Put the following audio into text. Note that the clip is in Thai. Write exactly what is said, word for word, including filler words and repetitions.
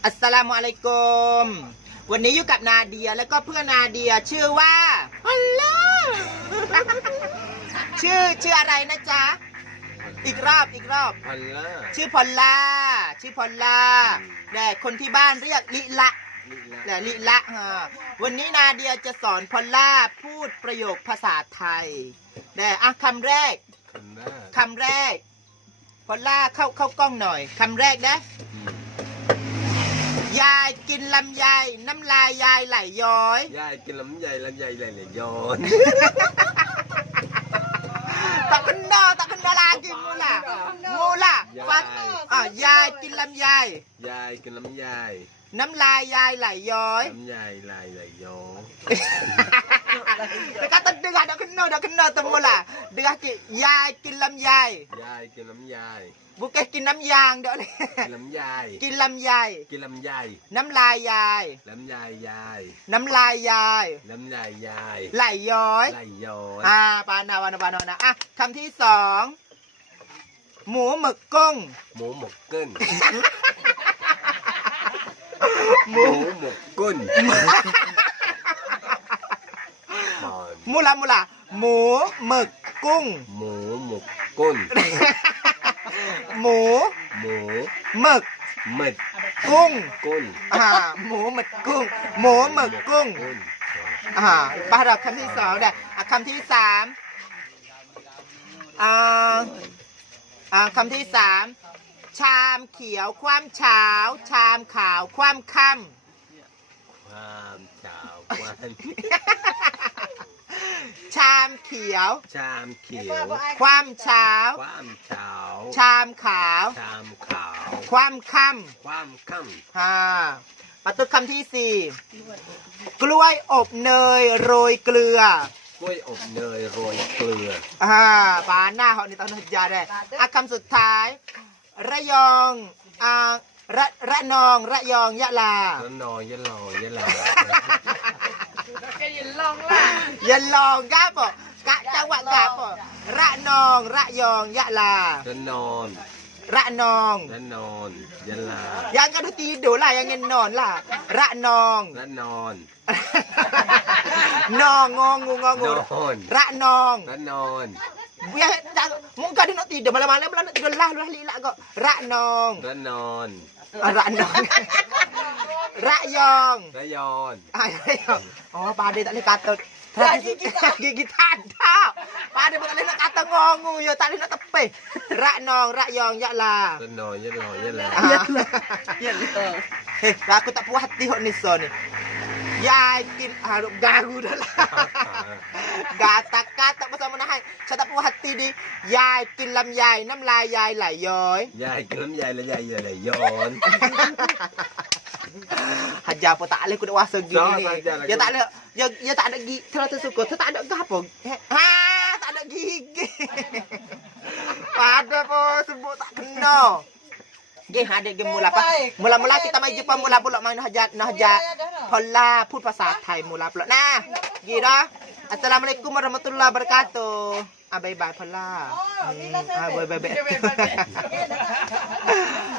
อัสสลามุอะลัยกุมวันนี้อยู่กับนาเดียแล้วก็เพื่อนนาเดียชื่อว่าพอลล่า ชื่อชื่ออะไรนะจ๊ะอีกรอบอีกรอบพอลล่าชื่อพอลล่าชื่อพอลล่าแต่คนที่บ้านเรียกลิละแต่ลิละฮะวันนี้นาเดียจะสอนพอลล่าพูดประโยคภาษาไทยแต่อ่ะคำแรกคำแรกพอลล่าเข้าเข้ากล้องหน่อยคำแรกนะยายกินลำไยน้ำลายยายไหลย้อยยายกินลำไยลำไยไหลย้อนตะกันนอตะกันนอลากินมูล่ะมูล่ะฟังอ่ะยายกินลำไยยายกินลำไยน้ำลายยายไหลย้อยน้ำยายไหลไหลย้อยแต่ก็ต้องดึงอ่ะตะกันนอตะกันนอตะมูล่ะดึงอ่ะกิยายกินลำไยยายกินลำไยบุกเกกินน้ำยางเดี๋ยวเลยกินลำไยกินลำไยกินลำไยน้ำลายยายลำไยยายน้ำลายยายน้ำลายยายไหลย้อยไหลย้อยอ่าปานาวานาวานาวนะอ่ะคำที่สองหมูหมึกกุ้งหมูหมกกุ้งหมูหมกกุ้งมูลามูลาหมูหมึกกุ้งหมูหมกกุ้งหมูหมูหมึกหมึกกุ้งกุ้งอ่าหมูหมึกกุ้งหมูหมึกกุ้งอ่าบ้านเราคำที่สองได้อ่ะคำที่สามอ่าอ่าคำที่สามชามเขียวคว่ำเช้าชามขาวคว่ำค่ำความเช้าคว่ำชามเขียวชามเขียวคว่ำเช้าคว่ำเช้าชามขาวชามขาวคว่ำค่ำคว่ำค่ำฮ่ามาตุกคำที่สี่กล้วยอบเนยโรยเกลือกล้วยอบเนยโรยเกลืออ่าปาหน้าเขาในตอนนี้ยาได้อ่ะคำสุดท้ายระยองอ่าระระนองระยองยะลาระนองยะลองยะลายันลองล่ะยันลองกะปะกะจังหวัดกะปะระนองระยองยะลาระนองระนองระนองยะลายังกันทุกทีดูล่ะยังเงินนอนล่ะระนองระนองนองงงงงงระนองระนองเบี้ยจังมึงก็ได้นตีเดี๋ยวมาละมาแล้วมาแล้วเดี๋ยวล่าล่าลีละก็ระนองระนองระนองระยองระยองอ๋อปาเดตัดเลยกาตกิกิกิทานท่าปาเดตัดเลยกาตงองูอยู่ตัดเลยนักตะเประนองระยองยะลาระนองยะลอยะลาเฮ้ยaku tak puas hati hok ni so niยายกินharus garu dah lah kata-kata pasal menahan saya tak puas hati niยายกินลำไยน้ำลายยายไหลย้อยยายกินลำไยลำไยไหลย้อน Hajar pun tak boleh kuda wasa gini ni. Ya tak ada, ya ya tak ada gigi. Kalau tersuka, tu tak ada gapo. Ha, tak ada gigi. Pada pun sebut tak kena. Okey, ada game mula apa? Mula-mula kita mai jumpa mula pula main hajat nah hajat. Phola พูดภาษาไทย mula pula. Nah, gitu. Assalamualaikum warahmatullahi wabarakatuh. Ah, bye bye Phola. Ah, bye bye.